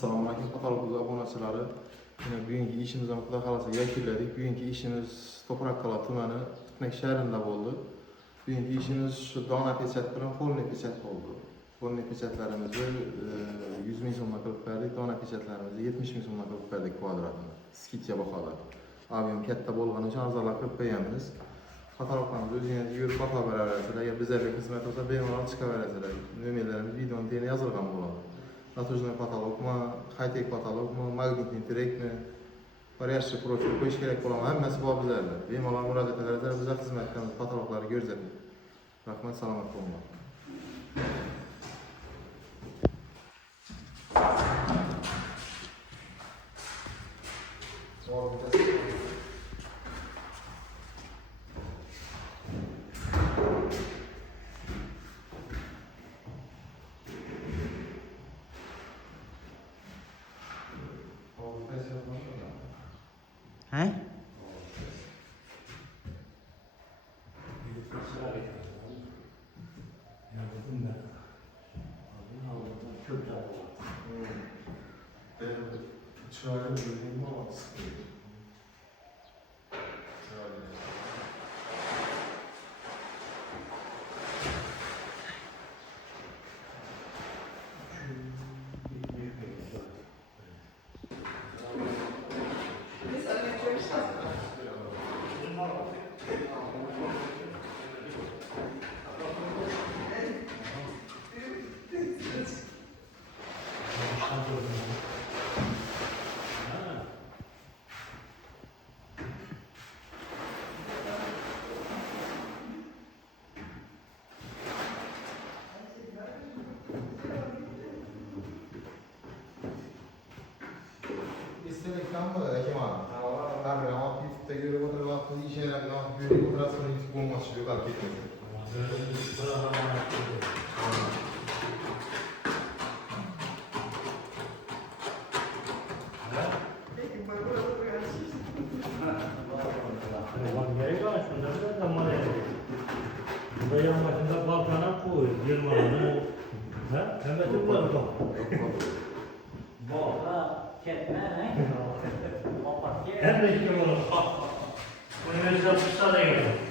Assalamu alaikum katalogumuz aboneçileri. Yine bugünkü işimize mutlaka kalırsa yakaladık. Bugünkü işimiz Toprakkala Tümeni Tütmek şehrinde oldu. Bugünkü işimiz şu dana peçet bilen polni peçet oldu. Polni peçetlerimizi 100 bin so'mga qilib berdik. Dana peçetlerimizi 70 bin so'mga qilib berdik kvadratini. Skitga baholar. Abim katta bo'lgani uchun arzonroq qilib qo'yamiz. Kataloglarimizni o'zingiz yurib baho beraverasizlar. Agar bizlarga xizmat olsa bemalol chiqaverasizlar. Nomerlarimiz videoning tagida yozilgan bo'ladi. Натужный katalogmi, high-tech katalogmi, magnitli direktmi, variatsiya profil qo'yish kerak bo'lgan hammasi bor bizlarda. Bemalol murojaat qilaverasizlar, bizlar xizmat qilamiz, kataloglarni ko'rsating. Rahmat, salomat bo'linglar. He? İstedikten mi Kemal? Tabii ama YouTube'da görüp oturup iyi şeyler görüp oturup sonra YouTube olmaz çünkü fark etmiyor. Bayram başında balkona koy, yırmanı. Ha? Hem de tutmadı mı? Boğa, ketme ne? Hem de yırmanı. Bunu mesela kuşlar da yiyor.